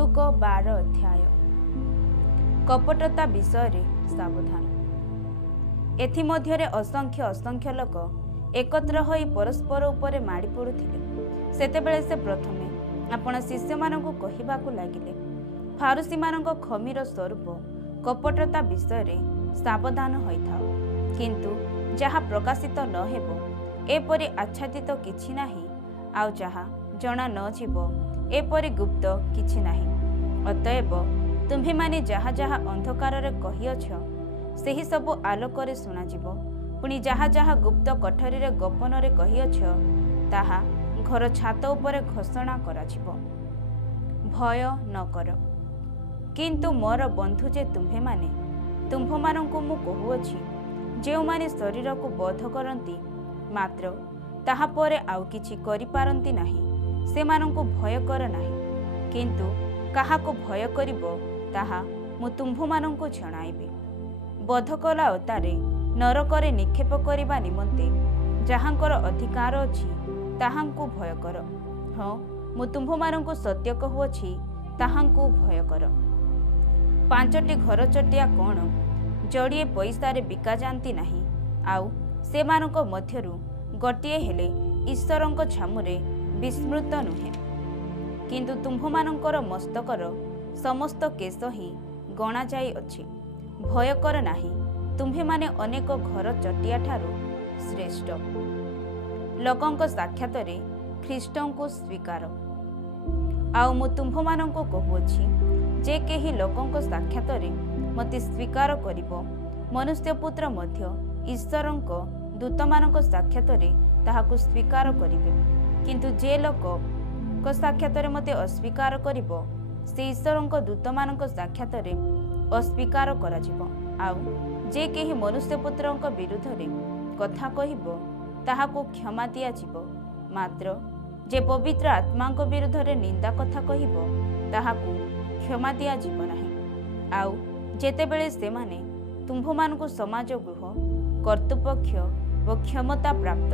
ଲୁକ 12 ଅଧ୍ୟାୟ। କପଟତା ବିଷୟରେ ସାବଧାନ। ଏଥିମଧ୍ୟରେ ଅସଂଖ୍ୟ ଅସଂଖ୍ୟ ଲୋକ ଏକତ୍ର ହୋଇ ପରସ୍ପର ଉପରେ ମାଡ଼ି ପଡ଼ୁଥିଲେ। ସେତେବେଳେ ସେ ପ୍ରଥମେ ଆପଣ ଶିଷ୍ୟମାନଙ୍କୁ କହିବାକୁ ଲାଗିଲେ, ଫାରୁସୀମାନଙ୍କ ଖମିର ସ୍ୱରୂପ କପଟତା ବିଷୟରେ ସାବଧାନ ହୋଇଥାଅ। କିନ୍ତୁ ଯାହା ପ୍ରକାଶିତ ନ ହେବ ଏପରି ଆଚ୍ଛାଦିତ କିଛି ନାହିଁ, ଆଉ ଯାହା ଜଣା ନ ଯିବ ଏପରି ଗୁପ୍ତ କିଛି ନାହିଁ। ଅତଏବ ତୁମ୍ଭେମାନେ ଯାହା ଯାହା ଅନ୍ଧକାରରେ କହିଅଛ ସେହି ସବୁ ଆଲୋକରେ ଶୁଣାଯିବ, ପୁଣି ଯାହା ଯାହା ଗୁପ୍ତ କୋଠରୀରେ ଗୋପନରେ କହିଅଛ ତାହା ଘର ଛାତ ଉପରେ ଘୋଷଣା କରାଯିବ। ଭୟ ନ କର। କିନ୍ତୁ ମୋର ବନ୍ଧୁ ଯେ ତୁମ୍ଭମାନଙ୍କୁ ମୁଁ କହୁଅଛି, ଯେଉଁମାନେ ଶରୀରକୁ ବୋଧ କରନ୍ତି ମାତ୍ର ତାହାପରେ ଆଉ କିଛି କରିପାରନ୍ତି ନାହିଁ, ସେମାନଙ୍କୁ ଭୟ କର ନାହିଁ। କିନ୍ତୁ କାହାକୁ ଭୟ କରିବ ତାହା ମୁଁ ତୁମ୍ଭମାନଙ୍କୁ ଜଣାଇବି। ବୋଧକଲା ଓତାରେ ନରକରେ ନିକ୍ଷେପ କରିବା ନିମନ୍ତେ ଯାହାଙ୍କର ଅଧିକାର ଅଛି ତାହାଙ୍କୁ ଭୟ କର। ହଁ, ମୁଁ ତୁମ୍ଭମାନଙ୍କୁ ସତ୍ୟ କହୁଅଛି, ତାହାଙ୍କୁ ଭୟ କର। 5ଟି ଘରଚଟିଆ କ'ଣ ଯୋଡ଼ିଏ ପଇସାରେ ବିକାଯାଆନ୍ତି ନାହିଁ? ଆଉ ସେମାନଙ୍କ ମଧ୍ୟରୁ ଗୋଟିଏ ହେଲେ ଈଶ୍ୱରଙ୍କ ଛାମୁରେ ବିସ୍ମୃତ ନୁହେଁ। କିନ୍ତୁ ତୁମ୍ଭମାନଙ୍କର ମସ୍ତକର ସମସ୍ତ କେଶ ହିଁ ଗଣାଯାଇଅଛି। ଭୟ କର ନାହିଁ, ତୁମ୍ଭେମାନେ ଅନେକ ଘର ଚଟିଆଠାରୁ ଶ୍ରେଷ୍ଠ। ଲୋକଙ୍କ ସାକ୍ଷାତରେ ଖ୍ରୀଷ୍ଟଙ୍କୁ ସ୍ୱୀକାର। ଆଉ ମୁଁ ତୁମ୍ଭମାନଙ୍କୁ କହୁଅଛି, ଯେ କେହି ଲୋକଙ୍କ ସାକ୍ଷାତରେ ମୋତେ ସ୍ୱୀକାର କରିବ, ମନୁଷ୍ୟପୁତ୍ର ମଧ୍ୟ ଈଶ୍ୱରଙ୍କ ଦୂତମାନଙ୍କ ସାକ୍ଷାତରେ ତାହାକୁ ସ୍ୱୀକାର କରିବେ। କିନ୍ତୁ ଯେ ଲୋକଙ୍କ ସାକ୍ଷାତରେ ମୋତେ ଅସ୍ୱୀକାର କରିବ, ସେ ଈଶ୍ୱରଙ୍କ ଦୂତମାନଙ୍କ ସାକ୍ଷାତରେ ଅସ୍ୱୀକାର କରାଯିବ। ଆଉ ଯେ କେହି ମନୁଷ୍ୟପୁତ୍ରଙ୍କ ବିରୁଦ୍ଧରେ କଥା କହିବ ତାହାକୁ କ୍ଷମା ଦିଆଯିବ, ମାତ୍ର ଯେ ପବିତ୍ର ଆତ୍ମାଙ୍କ ବିରୁଦ୍ଧରେ ନିନ୍ଦା କଥା କହିବ ତାହାକୁ କ୍ଷମା ଦିଆଯିବ ନାହିଁ। ଆଉ ଯେତେବେଳେ ସେମାନେ ତୁମ୍ଭମାନଙ୍କୁ ସମାଜ ଗୃହ, କର୍ତ୍ତୃପକ୍ଷ ଓ କ୍ଷମତା ପ୍ରାପ୍ତ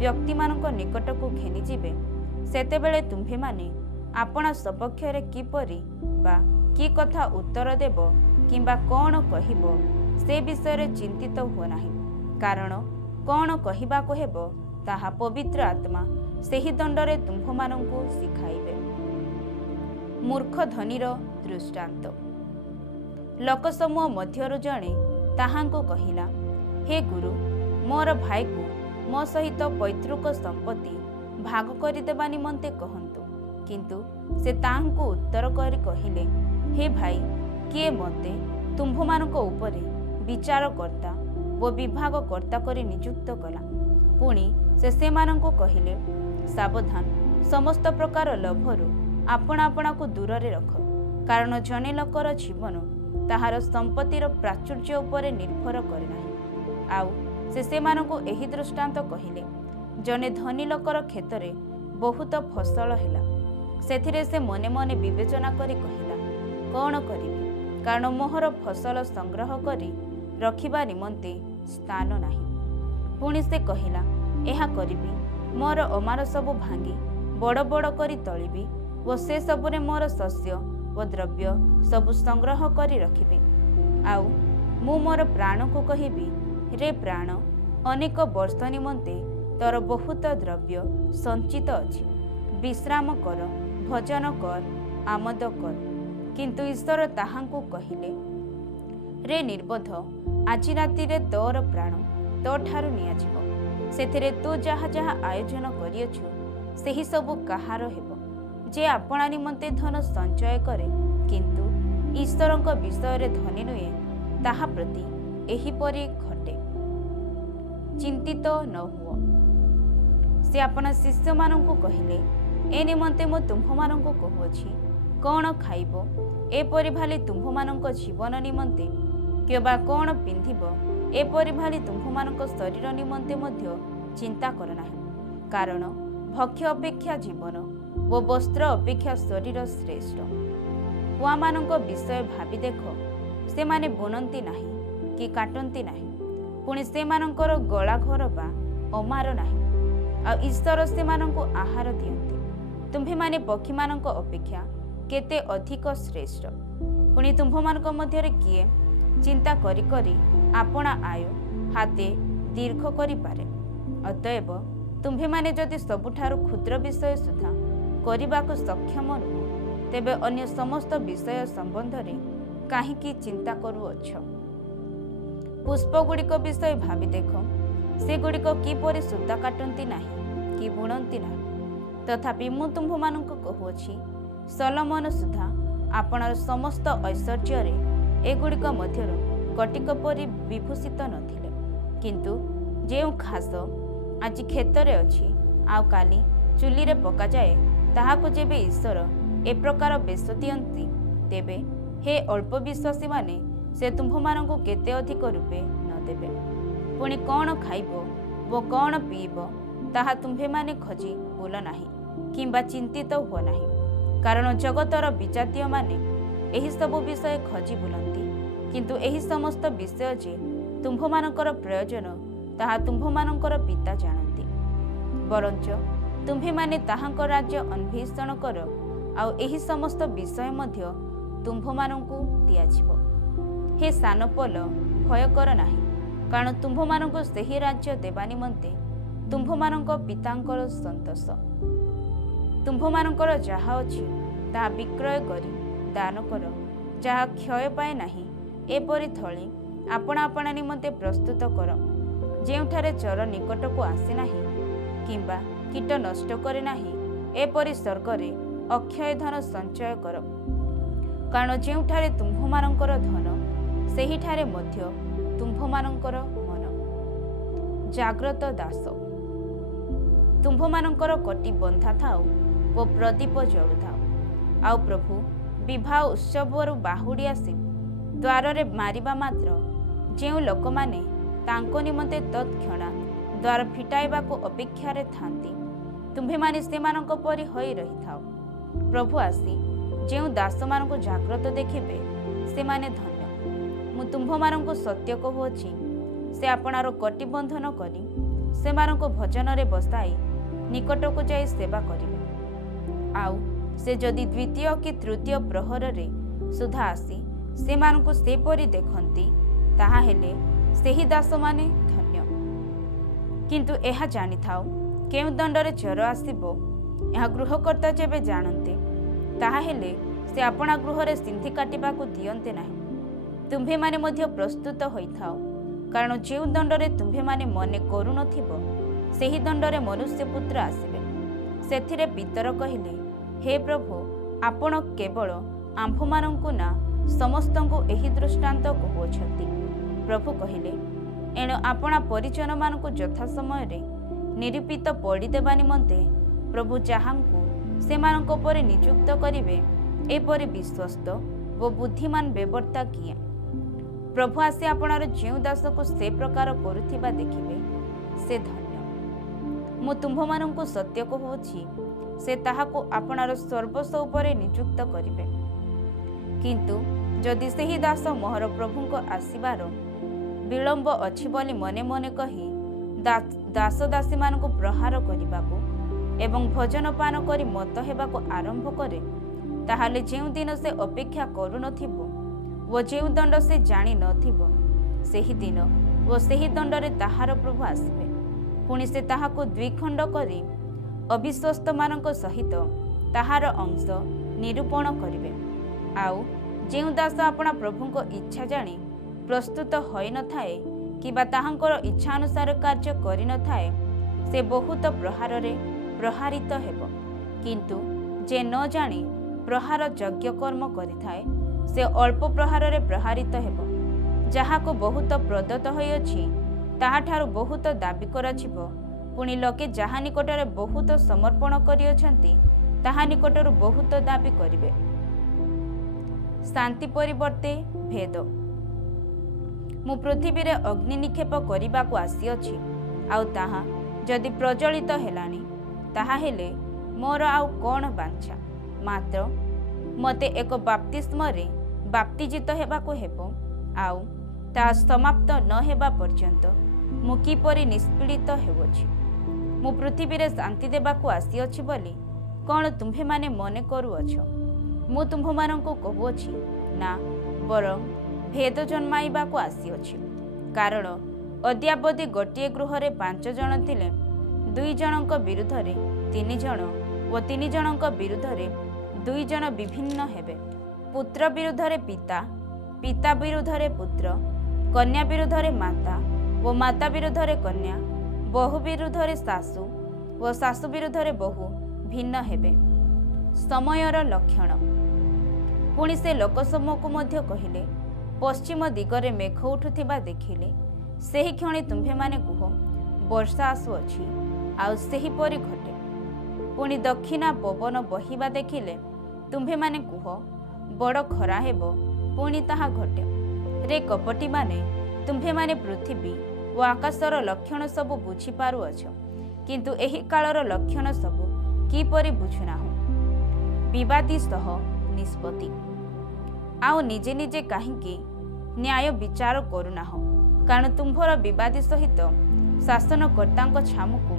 ବ୍ୟକ୍ତିମାନଙ୍କ ନିକଟକୁ ଘେନିଯିବେ, ସେତେବେଳେ ତୁମ୍ଭେମାନେ ଆପଣା ସପକ୍ଷରେ କିପରି ବା କି କଥା ଉତ୍ତର ଦେବ କିମ୍ବା କ'ଣ କହିବ ସେ ବିଷୟରେ ଚିନ୍ତିତ ହୁଅ ନାହିଁ। କାରଣ କ'ଣ କହିବାକୁ ହେବ ତାହା ପବିତ୍ର ଆତ୍ମା ସେହି ଦଣ୍ଡରେ ତୁମ୍ଭମାନଙ୍କୁ ଶିଖାଇବେ। ମୂର୍ଖ ଧନୀର ଦୃଷ୍ଟାନ୍ତ। ଲୋକସମୂହ ମଧ୍ୟରୁ ଜଣେ ତାହାଙ୍କୁ କହିଲା, ହେ ଗୁରୁ, ମୋର ଭାଇକୁ ମୋ ସହିତ ପୈତୃକ ସମ୍ପତ୍ତି ଭାଗ କରିଦେବା ନିମନ୍ତେ କହନ୍ତୁ। କିନ୍ତୁ ସେ ତାହାଙ୍କୁ ଉତ୍ତର କରି କହିଲେ, ହେ ଭାଇ, କିଏ ମୋତେ ତୁମ୍ଭମାନଙ୍କ ଉପରେ ବିଚାରକର୍ତ୍ତା ଓ ବିଭାଗକର୍ତ୍ତା କରି ନିଯୁକ୍ତ କଲା? ପୁଣି ସେ ସେମାନଙ୍କୁ କହିଲେ, ସାବଧାନ, ସମସ୍ତ ପ୍ରକାର ଲୋଭରୁ ଆପଣା ଆପଣାକୁ ଦୂରରେ ରଖ। କାରଣ ଜଣେ ଲୋକର ଜୀବନ ତାହାର ସମ୍ପତ୍ତିର ପ୍ରାଚୁର୍ଯ୍ୟ ଉପରେ ନିର୍ଭର କରେ ନାହିଁ। ଆଉ ସେ ସେମାନଙ୍କୁ ଏହି ଦୃଷ୍ଟାନ୍ତ କହିଲେ, ଜଣେ ଧନୀ ଲୋକର କ୍ଷେତରେ ବହୁତ ଫସଲ ହେଲା। ସେଥିରେ ସେ ମନେ ମନେ ବିବେଚନା କରି କହିଲା, କ'ଣ କରିବି, କାରଣ ମୋହର ଫସଲ ସଂଗ୍ରହ କରି ରଖିବା ନିମନ୍ତେ ସ୍ଥାନ ନାହିଁ। ପୁଣି ସେ କହିଲା, ଏହା କରିବି, ମୋର ଅମାର ସବୁ ଭାଙ୍ଗି ବଡ଼ ବଡ଼ କରି ତୋଳିବି ଓ ସେ ସବୁରେ ମୋର ଶସ୍ୟ ଓ ଦ୍ରବ୍ୟ ସବୁ ସଂଗ୍ରହ କରି ରଖିବି। ଆଉ ମୁଁ ମୋର ପ୍ରାଣକୁ କହିବି, ରେ ପ୍ରାଣ, ଅନେକ ବର୍ଷ ନିମନ୍ତେ ତୋର ବହୁତ ଦ୍ରବ୍ୟ ସଞ୍ଚିତ ଅଛି। ବିଶ୍ରାମ କର, ଭୋଜନ କର, ଆମୋଦ କର। କିନ୍ତୁ ଈଶ୍ୱର ତାହାଙ୍କୁ କହିଲେ, ରେ ନିର୍ବୋଧ, ଆଜି ରାତିରେ ତୋର ପ୍ରାଣ ତୋଠାରୁ ନିଆଯିବ। ସେଥିରେ ତୁ ଯାହା ଯାହା ଆୟୋଜନ କରିଅଛୁ ସେହି ସବୁ କାହାର ହେବ? ଯେ ଆପଣା ନିମନ୍ତେ ଧନ ସଞ୍ଚୟ କରେ କିନ୍ତୁ ଈଶ୍ୱରଙ୍କ ବିଷୟରେ ଧନୀ ନୁହେଁ, ତାହା ପ୍ରତି ଏହିପରି ଘଟେ। ଚିନ୍ତିତ ନ ହୁଅ। ସେ ଆପଣା ଶିଷ୍ୟମାନଙ୍କୁ କହିଲେ, ଏ ନିମନ୍ତେ ମୁଁ ତୁମ୍ଭମାନଙ୍କୁ କହୁଅଛି, କ'ଣ ଖାଇବ ଏପରି ଭାଲି ତୁମ୍ଭମାନଙ୍କ ଜୀବନ ନିମନ୍ତେ, କିମ୍ବା କ'ଣ ପିନ୍ଧିବ ଏପରି ଭାଲି ତୁମ୍ଭମାନଙ୍କ ଶରୀର ନିମନ୍ତେ ମଧ୍ୟ ଚିନ୍ତା କର ନାହିଁ। କାରଣ ଭକ୍ଷ୍ୟ ଅପେକ୍ଷା ଜୀବନ ଓ ବସ୍ତ୍ର ଅପେକ୍ଷା ଶରୀର ଶ୍ରେଷ୍ଠ। ପୁଆମାନଙ୍କ ବିଷୟ ଭାବି ଦେଖ, ସେମାନେ ବୁଣନ୍ତି ନାହିଁ କି କାଟନ୍ତି ନାହିଁ, ପୁଣି ସେମାନଙ୍କର ଗଳାଘର ବା ଅମାର ନାହିଁ, ଆଉ ଈଶ୍ୱର ସେମାନଙ୍କୁ ଆହାର ଦିଅନ୍ତି। ତୁମ୍ଭେମାନେ ପକ୍ଷୀମାନଙ୍କ ଅପେକ୍ଷା କେତେ ଅଧିକ ଶ୍ରେଷ୍ଠ। ପୁଣି ତୁମ୍ଭମାନଙ୍କ ମଧ୍ୟରେ କିଏ ଚିନ୍ତା କରି କରି ଆପଣା ଆୟୁ ହାତେ ଦୀର୍ଘ କରିପାରେ? ଅତଏବ ତୁମ୍ଭେମାନେ ଯଦି ସବୁଠାରୁ କ୍ଷୁଦ୍ର ବିଷୟ ସୁଦ୍ଧା କରିବାକୁ ସକ୍ଷମ ନୁହଁ, ତେବେ ଅନ୍ୟ ସମସ୍ତ ବିଷୟ ସମ୍ବନ୍ଧରେ କାହିଁକି ଚିନ୍ତା କରୁଅଛ? ପୁଷ୍ପଗୁଡ଼ିକ ବିଷୟ ଭାବି ଦେଖ, ସେଗୁଡ଼ିକ କିପରି ସୂତା କାଟନ୍ତି ନାହିଁ କି ବୁଣନ୍ତି ନାହିଁ। ତଥାପି ମୁଁ ତୁମ୍ଭମାନଙ୍କୁ କହୁଅଛି, ସଲୋମନ ସୁଦ୍ଧା ଆପଣାର ସମସ୍ତ ଐଶ୍ୱର୍ଯ୍ୟରେ ଏଗୁଡ଼ିକ ମଧ୍ୟରୁ କଟିକ ପରି ବିଭୂଷିତ ନଥିଲେ। କିନ୍ତୁ ଯେଉଁ ଘାସ ଆଜି କ୍ଷେତରେ ଅଛି ଆଉ କାଲି ଚୁଲିରେ ପକାଯାଏ, ତାହାକୁ ଯେବେ ଈଶ୍ୱର ଏ ପ୍ରକାର ବେଶ ଦିଅନ୍ତି, ତେବେ ହେ ଅଳ୍ପ ବିଶ୍ୱାସୀମାନେ, ସେ ତୁମ୍ଭମାନଙ୍କୁ କେତେ ଅଧିକ ରୂପେ ନ ଦେବେ। ପୁଣି କ'ଣ ଖାଇବ ଓ କ'ଣ ପିଇବ, ତାହା ତୁମ୍ଭେମାନେ ଖୋଜି ବୁଲ ନାହିଁ କିମ୍ବା ଚିନ୍ତିତ ହୁଅ ନାହିଁ। କାରଣ ଜଗତର ବିଜାତୀୟମାନେ ଏହିସବୁ ବିଷୟ ଖୋଜି ବୁଲନ୍ତି। କିନ୍ତୁ ଏହି ସମସ୍ତ ବିଷୟ ଯେ ତୁମ୍ଭମାନଙ୍କର ପ୍ରୟୋଜନ, ତାହା ତୁମ୍ଭମାନଙ୍କର ପିତା ଜାଣନ୍ତି। ବରଞ୍ଚ ତୁମ୍ଭେମାନେ ତାହାଙ୍କ ରାଜ୍ୟ ଅନ୍ୱେଷଣ କର, ଆଉ ଏହି ସମସ୍ତ ବିଷୟ ମଧ୍ୟ ତୁମ୍ଭମାନଙ୍କୁ ଦିଆଯିବ। ହେ ସାନ ପୋଲ, ଭୟ କର ନାହିଁ, କାରଣ ତୁମ୍ଭମାନଙ୍କୁ ସେହି ରାଜ୍ୟ ଦେବା ନିମନ୍ତେ ତୁମ୍ଭମାନଙ୍କ ପିତାଙ୍କର ସନ୍ତୋଷ। ତୁମ୍ଭମାନଙ୍କର ଯାହା ଅଛି ତାହା ବିକ୍ରୟ କରି ଦାନ କର, ଯାହା କ୍ଷୟ ପାଏ ନାହିଁ, ଏପରି ଥଳି ଆପଣା ଆପଣା ନିମନ୍ତେ ପ୍ରସ୍ତୁତ କର, ଯେଉଁଠାରେ ଚୋର ନିକଟକୁ ଆସେ ନାହିଁ କିମ୍ବା କୀଟ ନଷ୍ଟ କରେ ନାହିଁ। ଏପରି ସ୍ୱର୍ଗରେ ଅକ୍ଷୟ ଧନ ସଞ୍ଚୟ କର, କାରଣ ଯେଉଁଠାରେ ତୁମ୍ଭମାନଙ୍କର ଧନ, ସେହିଠାରେ ମଧ୍ୟ ତୁମ୍ଭମାନଙ୍କର ମନ। ଜାଗ୍ରତ ଦାସ, ତୁମ୍ଭମାନଙ୍କର କଟି ବନ୍ଧା ଥାଉ ଓ ପ୍ରଦୀପ ଜଳୁଥାଉ। ଆଉ ପ୍ରଭୁ ବିବାହ ଉତ୍ସବରୁ ବାହୁଡ଼ି ଆସି ଦ୍ୱାରରେ ମାରିବା ମାତ୍ର ଯେଉଁ ଲୋକମାନେ ତାଙ୍କ ନିମନ୍ତେ ତତ୍କ୍ଷଣାତ୍ ଦ୍ୱାର ଫିଟାଇବାକୁ ଅପେକ୍ଷାରେ ଥାନ୍ତି, ତୁମ୍ଭେମାନେ ସେମାନଙ୍କ ପରି ହୋଇ ରହିଥାଅ। ପ୍ରଭୁ ଆସି ଯେଉଁ ଦାସମାନଙ୍କୁ ଜାଗ୍ରତ ଦେଖିବେ, ସେମାନେ ଧନ୍ୟ। ମୁଁ ତୁମ୍ଭମାନଙ୍କୁ ସତ୍ୟ କହୁଅଛି, ସେ ଆପଣାର କଟି ବନ୍ଧନ କରି ସେମାନଙ୍କୁ ଭୋଜନରେ ବସାଇ ନିକଟକୁ ଯାଇ ସେବା କରିବେ। ଆଉ ସେ ଯଦି ଦ୍ୱିତୀୟ କି ତୃତୀୟ ପ୍ରହରରେ ସୁଦ୍ଧା ଆସି ସେମାନଙ୍କୁ ସେପରି ଦେଖନ୍ତି, ତାହାହେଲେ ସେହି ଦାସମାନେ ଧନ୍ୟ। କିନ୍ତୁ ଏହା ଜାଣିଥାଉ, କେଉଁ ଦଣ୍ଡରେ ଚୋର ଆସିବ, ଏହା ଗୃହକର୍ତ୍ତା ଯେବେ ଜାଣନ୍ତେ, ତାହାହେଲେ ସେ ଆପଣା ଗୃହରେ ସିନ୍ଧି କାଟିବାକୁ ଦିଅନ୍ତେ ନାହିଁ। ତୁମ୍ଭେମାନେ ମଧ୍ୟ ପ୍ରସ୍ତୁତ ହୋଇଥାଅ, କାରଣ ଯେଉଁ ଦଣ୍ଡରେ ତୁମ୍ଭେମାନେ ମନେ କରୁନଥିବ, ସେହି ଦଣ୍ଡରେ ମନୁଷ୍ୟପୁତ୍ର ଆସିବେ। ସେଥିରେ ପିତର କହିଲେ, ହେ ପ୍ରଭୁ, ଆପଣ କେବଳ ଆମ୍ଭମାନଙ୍କୁ ନା ସମସ୍ତଙ୍କୁ ଏହି ଦୃଷ୍ଟାନ୍ତ କହୁଅଛନ୍ତି? ପ୍ରଭୁ କହିଲେ, ଏଣୁ ଆପଣା ପରିଜନମାନଙ୍କୁ ଯଥା ସମୟରେ ନିରୂପିତ ପଡ଼ିଦେବା ନିମନ୍ତେ ପ୍ରଭୁ ଯାହାଙ୍କୁ ସେମାନଙ୍କ ଉପରେ ନିଯୁକ୍ତ କରିବେ, ଏପରି ବିଶ୍ୱସ୍ତ ଓ ବୁଦ୍ଧିମାନ ବେବର୍ତ୍ତା କିଏ? ପ୍ରଭୁ ଆସି ଆପଣାର ଯେଉଁ ଦାସକୁ ସେ ପ୍ରକାର କରୁଥିବା ଦେଖିବେ, ସେ ଧନ୍ୟ। ମୁଁ ତୁମ୍ଭମାନଙ୍କୁ ସତ୍ୟ କହୁଅଛି, ସେ ତାହାକୁ ଆପଣାର ସର୍ବସ୍ୱ ଉପରେ ନିଯୁକ୍ତ କରିବେ। କିନ୍ତୁ ଯଦି ସେହି ଦାସ ମୋହର ପ୍ରଭୁଙ୍କ ଆସିବାର ବିଳମ୍ବ ଅଛି ବୋଲି ମନେ ମନେ କହି ଦାସ ଦାସୀମାନଙ୍କୁ ପ୍ରହାର କରିବାକୁ ଏବଂ ଭୋଜନ ପାନ କରି ମତ ହେବାକୁ ଆରମ୍ଭ କରେ, ତାହେଲେ ଯେଉଁଦିନ ସେ ଅପେକ୍ଷା କରୁନଥିବ ଓ ଯେଉଁ ଦଣ୍ଡ ସେ ଜାଣିନଥିବ, ସେହି ଦିନ ଓ ସେହି ଦଣ୍ଡରେ ତାହାର ପ୍ରଭୁ ଆସିବେ। ପୁଣି ସେ ତାହାକୁ ଦ୍ୱିଖଣ୍ଡ କରି ଅବିଶ୍ୱସ୍ତମାନଙ୍କ ସହିତ ତାହାର ଅଂଶ ନିରୂପଣ କରିବେ। ଆଉ ଯେଉଁ ଦାସ ଆପଣା ପ୍ରଭୁଙ୍କ ଇଚ୍ଛା ଜାଣି ପ୍ରସ୍ତୁତ ହୋଇନଥାଏ କିମ୍ବା ତାହାଙ୍କର ଇଚ୍ଛା ଅନୁସାରେ କାର୍ଯ୍ୟ କରିନଥାଏ, ସେ ବହୁତ ପ୍ରହାରରେ ପ୍ରହାରିତ ହେବ। କିନ୍ତୁ ଯେ ନ ଜାଣି ପ୍ରହାର ଯୋଗ୍ୟ କର୍ମ କରିଥାଏ, ସେ ଅଳ୍ପ ପ୍ରହାରରେ ପ୍ରହାରିତ ହେବ। ଯାହାକୁ ବହୁତ ପ୍ରଦତ୍ତ ହୋଇଅଛି, ତାହାଠାରୁ ବହୁତ ଦାବି କରାଯିବ। ପୁଣି ଲୋକେ ଯାହା ନିକଟରେ ବହୁତ ସମର୍ପଣ କରିଅଛନ୍ତି, ତାହା ନିକଟରୁ ବହୁତ ଦାବି କରିବେ। ଶାନ୍ତି ପରିବର୍ତ୍ତେ ଭେଦ। ମୁଁ ପୃଥିବୀରେ ଅଗ୍ନି ନିକ୍ଷେପ କରିବାକୁ ଆସିଅଛି, ଆଉ ତାହା ଯଦି ପ୍ରଜ୍ୱଳିତ ହେଲାଣି, ତାହାହେଲେ ମୋର ଆଉ କ'ଣ ବାଞ୍ଛା? ମାତ୍ର ମୋତେ ଏକ ବାପ୍ତିସ୍ମରେ ବାପ୍ତିଜିତ ହେବାକୁ ହେବ, ଆଉ ତାହା ସମାପ୍ତ ନ ହେବା ପର୍ଯ୍ୟନ୍ତ ମୁଁ କିପରି ନିଷ୍ପୀଡ଼ିତ ହେଉଅଛି। ମୁଁ ପୃଥିବୀରେ ଶାନ୍ତି ଦେବାକୁ ଆସିଅଛି ବୋଲି କ'ଣ ତୁମ୍ଭେମାନେ ମନେ କରୁଅଛ? ମୁଁ ତୁମ୍ଭମାନଙ୍କୁ କହୁଅଛି ନା, ବରଂ ଭେଦ ଜନ୍ମାଇବାକୁ ଆସିଅଛି। କାରଣ ଅଦ୍ୟାବଧି ଗୋଟିଏ ଗୃହରେ 5 ଜଣ ଥିଲେ, 2 ଜଣଙ୍କ ବିରୁଦ୍ଧରେ 3 ଜଣ ଓ 3 ଜଣଙ୍କ ବିରୁଦ୍ଧରେ 2 ଜଣ ବିଭିନ୍ନ ହେବେ। ପୁତ୍ର ବିରୁଦ୍ଧରେ ପିତା, ପିତା ବିରୁଦ୍ଧରେ ପୁତ୍ର, କନ୍ୟା ବିରୁଦ୍ଧରେ ମାତା ଓ ମାତା ବିରୁଦ୍ଧରେ କନ୍ୟା, ବୋହୂ ବିରୁଦ୍ଧରେ ଶାଶୁ ଓ ଶାଶୁ ବିରୁଦ୍ଧରେ ବୋହୂ ଭିନ୍ନ ହେବେ। ସମୟର ଲକ୍ଷଣ। ପୁଣି ସେ ଲୋକସମୂହକୁ ମଧ୍ୟ କହିଲେ, ପଶ୍ଚିମ ଦିଗରେ ମେଘ ଉଠୁଥିବା ଦେଖିଲେ ସେହି କ୍ଷଣି ତୁମ୍ଭେମାନେ କୁହ, ବର୍ଷା ଆସୁଅଛି, ଆଉ ସେହିପରି ଘଟେ। ପୁଣି ଦକ୍ଷିଣା ପବନ ବହିବା ଦେଖିଲେ ତୁମ୍ଭେମାନେ କୁହ, ବଡ଼ ଖରା ହେବ, ପୁଣି ତାହା ଘଟେ। ରେ କପଟିମାନେ, ତୁମ୍ଭେମାନେ ପୃଥିବୀ ଓ ଆକାଶର ଲକ୍ଷଣ ସବୁ ବୁଝିପାରୁଅଛ, କିନ୍ତୁ ଏହି କାଳର ଲକ୍ଷଣ ସବୁ କିପରି ବୁଝୁନାହଁ? ବିବାଦୀ ସହ ନିଷ୍ପତ୍ତି। ଆଉ ନିଜେ ନିଜେ କାହିଁକି ନ୍ୟାୟ ବିଚାର କରୁନାହଁ? କାରଣ ତୁମ୍ଭର ବିବାଦୀ ସହିତ ଶାସନକର୍ତ୍ତାଙ୍କ ଛାମୁକୁ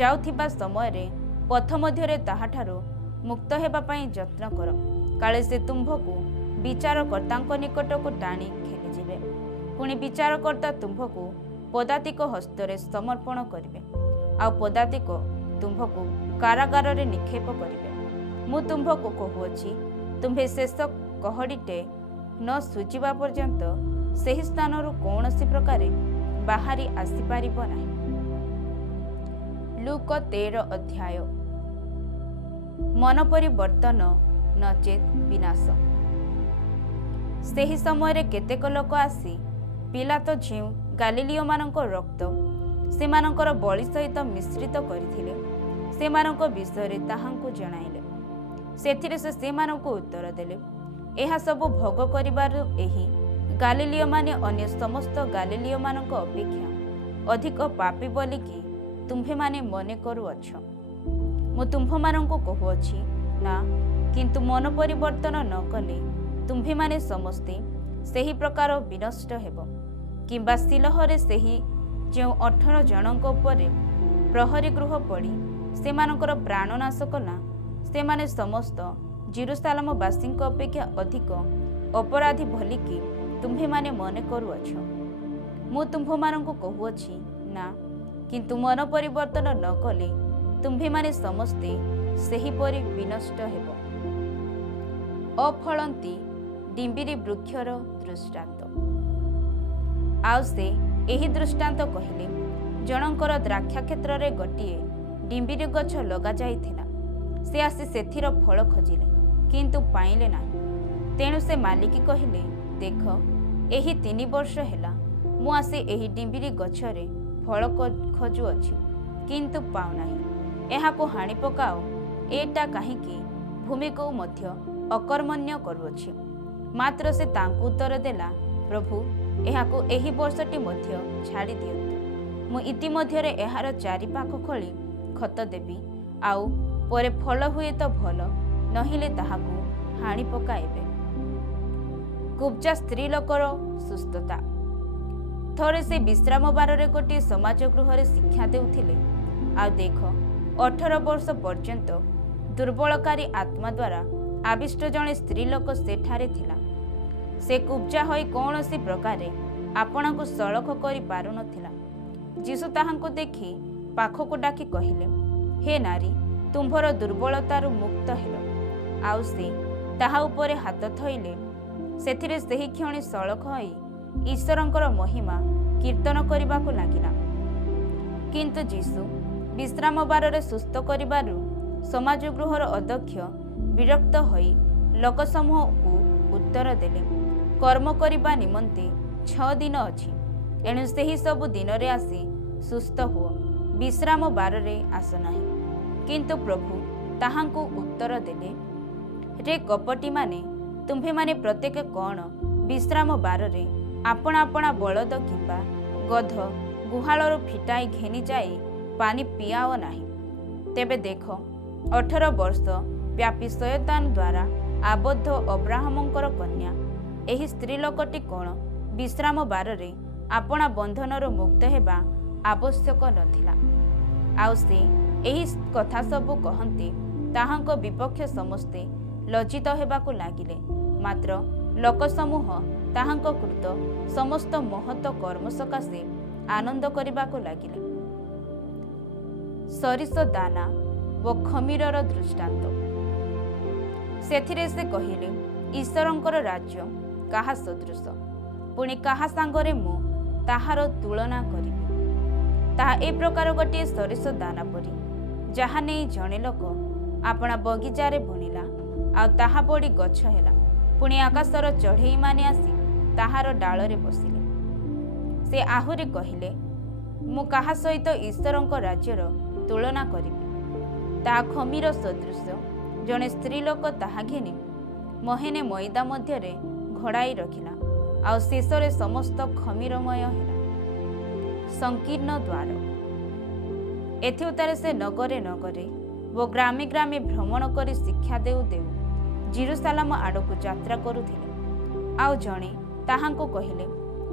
ଯାଉଥିବା ସମୟରେ ପଥ ମଧ୍ୟରେ ତାହାଠାରୁ ମୁକ୍ତ ହେବା ପାଇଁ ଯତ୍ନ କର, କାଳେ ସେ ତୁମ୍ଭକୁ ବିଚାରକର୍ତ୍ତାଙ୍କ ନିକଟକୁ ଟାଣି ଘେନିଯିବେ। ପୁଣି ବିଚାରକର୍ତ୍ତା ତୁମ୍ଭକୁ ପଦାତିକ ହସ୍ତରେ ସମର୍ପଣ କରିବେ, ଆଉ ପଦାତିକ ତୁମ୍ଭକୁ କାରାଗାରରେ ନିକ୍ଷେପ କରିବେ। ମୁଁ ତୁମ୍ଭକୁ କହୁଅଛି, ତୁମ୍ଭେ ଶେଷ କହଡ଼ିଟେ ନ ସୁଜିବା ପର୍ଯ୍ୟନ୍ତ ସେହି ସ୍ଥାନରୁ କୌଣସି ପ୍ରକାରେ ବାହାରି ଆସିପାରିବ ନାହିଁ। ଲୁକ 13 ଅଧ୍ୟାୟ। ମନ ପରିବର୍ତ୍ତନ ନଚେତ୍ ବିନାଶ। ସେହି ସମୟରେ କେତେକ ଲୋକ ଆସି ପିଲାତ ଯେଉଁ ଗାଲିଲୀୟମାନଙ୍କ ରକ୍ତ ସେମାନଙ୍କର ବଳି ସହିତ ମିଶ୍ରିତ କରିଥିଲେ, ସେମାନଙ୍କ ବିଷୟରେ ତାହାଙ୍କୁ ଜଣାଇଲେ। ସେଥିରେ ସେ ସେମାନଙ୍କୁ ଉତ୍ତର ଦେଲେ, ଏହା ସବୁ ଭୋଗ କରିବାରୁ ଏହି ଗାଲିଲୀୟମାନେ ଅନ୍ୟ ସମସ୍ତ ଗାଲିଲୀୟମାନଙ୍କ ଅପେକ୍ଷା ଅଧିକ ପାପୀ ବୋଲିକି ତୁମ୍ଭେମାନେ ମନେ କରୁଅଛ। ମୁଁ ତୁମ୍ଭମାନଙ୍କୁ କହୁଅଛି ନା, କିନ୍ତୁ ମନ ପରିବର୍ତ୍ତନ ନ କଲେ ତୁମ୍ଭେମାନେ ସମସ୍ତେ ସେହି ପ୍ରକାର ବିନଷ୍ଟ ହେବ। କିମ୍ବା ଶିଲୋହରେ ସେହି ଯେଉଁ 18 ଜଣଙ୍କ ଉପରେ ପ୍ରହରୀ ଗୃହ ପଡ଼ି ସେମାନଙ୍କର ପ୍ରାଣନାଶ କଲା, ସେମାନେ ସମସ୍ତ ଜେରୁସାଲେମବାସୀଙ୍କ ଅପେକ୍ଷା ଅଧିକ ଅପରାଧୀ ବୋଲିକି ତୁମ୍ଭେମାନେ ମନେ କରୁଅଛ। ମୁଁ ତୁମ୍ଭମାନଙ୍କୁ କହୁଅଛି ନା, କିନ୍ତୁ ମନ ପରିବର୍ତ୍ତନ ନ କଲେ ତୁମ୍ଭେମାନେ ସମସ୍ତେ ସେହିପରି ବିନଷ୍ଟ ହେବ। ଅଫଳନ୍ତି ଡିମ୍ବିରି ବୃକ୍ଷର ଦୃଷ୍ଟାନ୍ତ। ଆଉ ସେ ଏହି ଦୃଷ୍ଟାନ୍ତ କହିଲେ, ଜଣଙ୍କର ଦ୍ରାକ୍ଷା କ୍ଷେତ୍ରରେ ଗୋଟିଏ ଡିମ୍ବିରି ଗଛ ଲଗାଯାଇଥିଲା। ସେ ଆସି ସେଥିର ଫଳ ଖୋଜିଲେ, କିନ୍ତୁ ପାଇଲେ ନାହିଁ। ତେଣୁ ସେ ମାଲିକ କହିଲେ, ଦେଖ, ଏହି 3 ବର୍ଷ ହେଲା ମୁଁ ଆସି ଏହି ଡିମ୍ବିରି ଗଛରେ ଫଳ ଖୋଜୁଅଛି, କିନ୍ତୁ ପାଉନାହିଁ। ଏହାକୁ ହାଣି ପକାଅ। ଏଇଟା କାହିଁକି ଭୂମିକୁ ମଧ୍ୟ ଅକର୍ମଣ୍ୟ କରୁଅଛି? ମାତ୍ର ସେ ତାଙ୍କୁ ଉତ୍ତର ଦେଲା, ପ୍ରଭୁ, ଏହାକୁ ଏହି ବର୍ଷଟି ମଧ୍ୟ ଛାଡ଼ି ଦିଅନ୍ତୁ। ମୁଁ ଇତିମଧ୍ୟରେ ଏହାର ଚାରିପାଖ ଖୋଳି ଖତ ଦେବି, ଆଉ ପରେ ଫଳ ହୁଏ ତ ଭଲ, ନହେଲେ ତାହାକୁ ହାଣି ପକାଇବେ। କୁବ୍ଜା ସ୍ତ୍ରୀ ଲୋକର ସୁସ୍ଥତା। ଥରେ ସେ ବିଶ୍ରାମ ବାରରେ ଗୋଟିଏ ସମାଜ ଗୃହରେ ଶିକ୍ଷା ଦେଉଥିଲେ। ଆଉ ଦେଖ, 18 ବର୍ଷ ପର୍ଯ୍ୟନ୍ତ ଦୁର୍ବଳକାରୀ ଆତ୍ମା ଦ୍ୱାରା ଆବିଷ୍ଟ ଜଣେ ସ୍ତ୍ରୀ ଲୋକ ସେଠାରେ ଥିଲା। ସେ କୁବ୍ଜା ହୋଇ କୌଣସି ପ୍ରକାରେ ଆପଣଙ୍କୁ ସଳଖ କରିପାରୁନଥିଲା। ଯୀଶୁ ତାହାଙ୍କୁ ଦେଖି ପାଖକୁ ଡାକି କହିଲେ, ହେ ନାରୀ, ତୁମ୍ଭର ଦୁର୍ବଳତାରୁ ମୁକ୍ତ ହେଲ। ଆଉ ସେ ତାହା ଉପରେ ହାତ ଥୋଇଲେ। ସେଥିରେ ସେହି କ୍ଷଣି ସଳଖ ହୋଇ ଈଶ୍ୱରଙ୍କର ମହିମା କୀର୍ତ୍ତନ କରିବାକୁ ଲାଗିଲା। କିନ୍ତୁ ଯୀଶୁ ବିଶ୍ରାମ ବାରରେ ସୁସ୍ଥ କରିବାରୁ ସମାଜ ଗୃହର ଅଧ୍ୟକ୍ଷ ବିରକ୍ତ ହୋଇ ଲୋକସମୂହକୁ ଉତ୍ତର ଦେଲେ, କର୍ମ କରିବା ନିମନ୍ତେ 6 ଦିନ ଅଛି, ଏଣୁ ସେହି ସବୁ ଦିନରେ ଆସି ସୁସ୍ଥ ହୁଅ, ବିଶ୍ରାମ ବାରରେ ଆସ ନାହିଁ। କିନ୍ତୁ ପ୍ରଭୁ ତାହାଙ୍କୁ ଉତ୍ତର ଦେଲେ, ରେ କପଟିମାନେ, ତୁମ୍ଭେମାନେ ପ୍ରତ୍ୟେକ କ'ଣ ବିଶ୍ରାମ ବାରରେ ଆପଣା ଆପଣା ବଳଦ କିମ୍ବା ଗଧ ଗୁହାଳରୁ ଫିଟାଇ ଘେନି ଯାଇ ପାଣି ପିଆଅ ନାହିଁ? ତେବେ ଦେଖ, 18 ବର୍ଷ ବ୍ୟାପୀ ଶୟତାନ ଦ୍ୱାରା ଆବଦ୍ଧ ଅବ୍ରାହମଙ୍କର କନ୍ୟା ଏହି ସ୍ତ୍ରୀ ଲୋକଟି କ'ଣ ବିଶ୍ରାମ ବାରରେ ଆପଣା ବନ୍ଧନରୁ ମୁକ୍ତ ହେବା ଆବଶ୍ୟକ ନଥିଲା? ଆଉ ସେ ଏହି କଥା ସବୁ କହନ୍ତି ତାହାଙ୍କ ବିପକ୍ଷ ସମସ୍ତେ ଲଜ୍ଜିତ ହେବାକୁ ଲାଗିଲେ। ମାତ୍ର ଲୋକସମୂହ ତାହାଙ୍କ କୃତ ସମସ୍ତ ମହତ କର୍ମ ସକାଶେ ଆନନ୍ଦ କରିବାକୁ ଲାଗିଲେ। ସରିଷ ଦାନା ଓ ଖମିରର ଦୃଷ୍ଟାନ୍ତ। ସେଥିରେ ସେ କହିଲେ, ଈଶ୍ୱରଙ୍କର ରାଜ୍ୟ କାହା ସଦୃଶ? ପୁଣି କାହା ସାଙ୍ଗରେ ମୁଁ ତାହାର ତୁଳନା କରିବି? ତାହା ଏ ପ୍ରକାର ଗୋଟିଏ ସରିଷ ଦାନା ପରି, ଯାହା ନେଇ ଜଣେ ଲୋକ ଆପଣା ବଗିଚାରେ ବୁଣିଲା, ଆଉ ତାହା ବଢ଼ି ଗଛ ହେଲା। ପୁଣି ଆକାଶର ଚଢ଼େଇମାନେ ଆସି ତାହାର ଡାଳରେ ବସିଲେ। ସେ ଆହୁରି କହିଲେ, ମୁଁ କାହା ସହିତ ଈଶ୍ୱରଙ୍କ ରାଜ୍ୟର ତୁଳନା କରିବି? ତାହା ଖମିର ସଦୃଶ। ଜଣେ ସ୍ତ୍ରୀ ଲୋକ ତାହା ଘେନି ମହେନେ ମଇଦା ମଧ୍ୟରେ ଘୋଡ଼ାଇ ରଖିଲା, ଆଉ ଶେଷରେ ସମସ୍ତ ଖମିରମୟ ହେଲା। ସଂକୀର୍ଣ୍ଣ ଦ୍ୱାର। ଏଥିଉତ୍ତାରେ ସେ ନଗରେ ନଗରେ ଓ ଗ୍ରାମେ ଗ୍ରାମେ ଭ୍ରମଣ କରି ଶିକ୍ଷା ଦେଉ ଦେଉ ଜିରୁସାଲାମ ଆଡ଼କୁ ଯାତ୍ରା କରୁଥିଲେ। ଆଉ ଜଣେ ତାହାଙ୍କୁ କହିଲେ,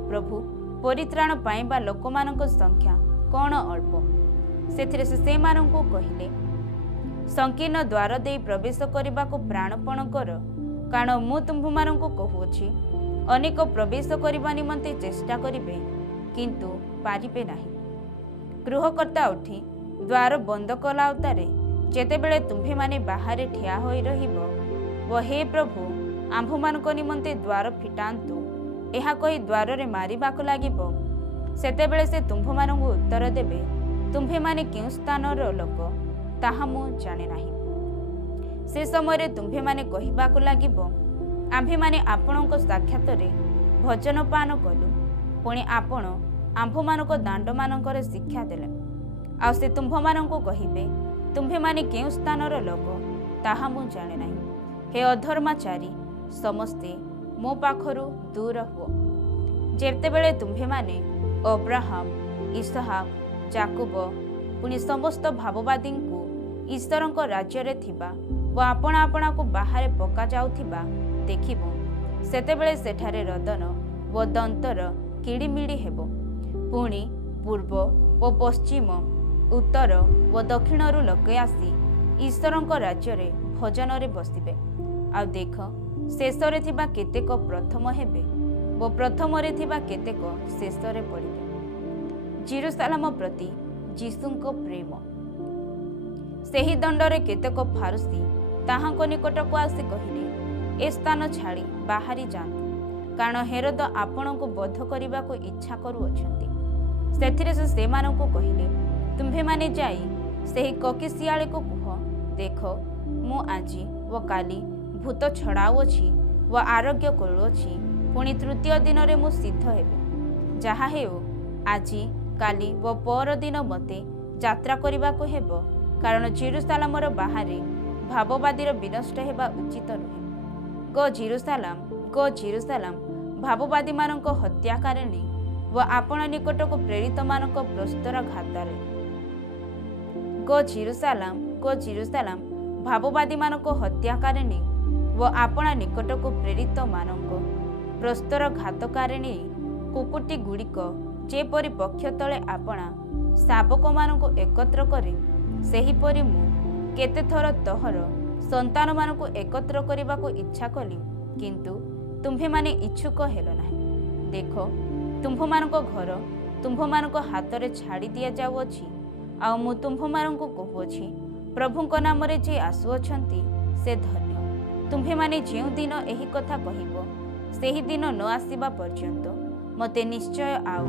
ପ୍ରଭୁ, ପରିତ୍ରାଣ ପାଇବା ଲୋକମାନଙ୍କ ସଂଖ୍ୟା କ'ଣ ଅଳ୍ପ? ସେଥିରେ ସେ ସେମାନଙ୍କୁ କହିଲେ, ସଂକୀର୍ଣ୍ଣ ଦ୍ୱାର ଦେଇ ପ୍ରବେଶ କରିବାକୁ ପ୍ରାଣପଣ କର, କାରଣ ମୁଁ ତୁମ୍ଭମାନଙ୍କୁ କହୁଅଛି, ଅନେକ ପ୍ରବେଶ କରିବା ନିମନ୍ତେ ଚେଷ୍ଟା କରିବେ, କିନ୍ତୁ ପାରିବେ ନାହିଁ। ଗୃହକର୍ତ୍ତା ଉଠି ଦ୍ୱାର ବନ୍ଦ କଲା ଉତ୍ତାରେ ଯେତେବେଳେ ତୁମ୍ଭେମାନେ ବାହାରେ ଠିଆ ହୋଇ ରହିବ ଓ ହେ ପ୍ରଭୁ, ଆମ୍ଭମାନଙ୍କ ନିମନ୍ତେ ଦ୍ୱାର ଫିଟାନ୍ତୁ, ଏହା କହି ଦ୍ୱାରରେ ମାରିବାକୁ ଲାଗିବ, ସେତେବେଳେ ସେ ତୁମ୍ଭମାନଙ୍କୁ ଉତ୍ତର ଦେବେ, ତୁମ୍ଭେମାନେ କେଉଁ ସ୍ଥାନର ଲୋକ, ତାହା ମୁଁ ଜାଣେ ନାହିଁ। ସେ ସମୟରେ ତୁମ୍ଭେମାନେ କହିବାକୁ ଲାଗିବ, ଆମ୍ଭେମାନେ ଆପଣଙ୍କ ସାକ୍ଷାତରେ ଭୋଜନ ପାନ କଲୁ, ପୁଣି ଆପଣ ଆମ୍ଭମାନଙ୍କ ଦାଣ୍ଡମାନଙ୍କରେ ଶିକ୍ଷା ଦେଲେ। ଆଉ ସେ ତୁମ୍ଭମାନଙ୍କୁ କହିବେ, ତୁମ୍ଭେମାନେ କେଉଁ ସ୍ଥାନର ଲୋକ, ତାହା ମୁଁ ଜାଣେ ନାହିଁ। ହେ ଅଧର୍ମାଚାରୀ, ସମସ୍ତେ ମୋ ପାଖରୁ ଦୂର ହୁଅ। ଯେତେବେଳେ ତୁମ୍ଭେମାନେ ଅବ୍ରାହମ, ଇସହାକ, ଯାକୁବ, ପୁଣି ସମସ୍ତ ଭାବବାଦୀଙ୍କୁ ଈଶ୍ୱରଙ୍କ ରାଜ୍ୟରେ ଥିବା ଓ ଆପଣା ଆପଣାକୁ ବାହାରେ ପକାଯାଉଥିବା ଦେଖିବ, ସେତେବେଳେ ସେଠାରେ ରୋଦନ ଓ ଦନ୍ତର କିଡ଼ିମିଡ଼ି ହେବ। ପୁଣି ପୂର୍ବ ଓ ପଶ୍ଚିମ, ଉତ୍ତର ଓ ଦକ୍ଷିଣରୁ ଲୋକେ ଆସି ଈଶ୍ୱରଙ୍କ ରାଜ୍ୟରେ ଭୋଜନରେ ବସିବେ। ଆଉ ଦେଖ, ଶେଷରେ ଥିବା କେତେକ ପ୍ରଥମ ହେବେ ଓ ପ୍ରଥମରେ ଥିବା କେତେକ ଶେଷରେ ପଡ଼ିବେ। ଜିରୁସାଲାମ ପ୍ରତି ଯୀଶୁଙ୍କ ପ୍ରେମ। ସେହି ଦଣ୍ଡରେ କେତେକ ଫାରୁସୀ ତାହାଙ୍କ ନିକଟକୁ ଆସି କହିଲେ, ଏ ସ୍ଥାନ ଛାଡ଼ି ବାହାରି ଯାଆନ୍ତୁ, କାରଣ ହେରୋଦ ଆପଣଙ୍କୁ ବଧ କରିବାକୁ ଇଚ୍ଛା କରୁଅଛନ୍ତି। ସେଥିରେ ସେ ସେମାନଙ୍କୁ କହିଲେ, ତୁମ୍ଭେମାନେ ଯାଇ ସେହି କୋକିଶିଆଳିକୁ କୁହ, ଦେଖ, ମୁଁ ଆଜି ଓ କାଲି ଭୂତ ଛଡ଼ାଉଅଛି ଓ ଆରୋଗ୍ୟ କରୁଅଛି, ପୁଣି ତୃତୀୟ ଦିନରେ ମୁଁ ସିଦ୍ଧ ହେବି। ଯାହା ହେଉ, ଆଜି, କାଲି ଓ ପରଦିନ ମୋତେ ଯାତ୍ରା କରିବାକୁ ହେବ, କାରଣ ଜିରୁସାଲାମର ବାହାରେ ଭାବବାଦୀର ବିନଷ୍ଟ ହେବା ଉଚିତ ନୁହେଁ। ଗୋ ଜିରୁସାଲାମ, ଗୋ ଜିରୁସାଲାମ, ଭାବବାଦୀମାନଙ୍କ ହତ୍ୟାକାରିଣୀ ଓ ଆପଣ ନିକଟକୁ ପ୍ରେରିତମାନଙ୍କ ପ୍ରସ୍ତରଘାତରେ। ଗୋ ଜିରୁସାଲାମ, ଗୋ ଜିରୁସାଲାମ, ଭାବବାଦୀମାନଙ୍କ ହତ୍ୟାକାରିଣୀ ଓ ଆପଣା ନିକଟକୁ ପ୍ରେରିତମାନଙ୍କ ପ୍ରସ୍ତରଘାତକାରିଣୀ। କୁକୁଟି ଗୁଡ଼ିକ ଯେପରି ପକ୍ଷ ତଳେ ଆପଣା ଶାବକମାନଙ୍କୁ ଏକତ୍ର କରେ, ସେହିପରି ମୁଁ କେତେଥର ତୋହର ସନ୍ତାନମାନଙ୍କୁ ଏକତ୍ର କରିବାକୁ ଇଚ୍ଛା କଲି, କିନ୍ତୁ ତୁମ୍ଭେମାନେ ଇଚ୍ଛୁକ ହେଲ ନାହିଁ। ଦେଖ, ତୁମ୍ଭମାନଙ୍କ ଘର ତୁମ୍ଭମାନଙ୍କ ହାତରେ ଛାଡ଼ି ଦିଆଯାଉଅଛି। ଆଉ ମୁଁ ତୁମ୍ଭମାନଙ୍କୁ କହୁଅଛି, ପ୍ରଭୁଙ୍କ ନାମରେ ଯିଏ ଆସୁଅଛନ୍ତି, ସେ ଧନ୍ୟ। ତୁମ୍ଭେମାନେ ଯେଉଁ ଦିନ ଏହି କଥା କହିବ, ସେହି ଦିନ ନ ଆସିବା ପର୍ଯ୍ୟନ୍ତ ମୋତେ ନିଶ୍ଚୟ ଆଉ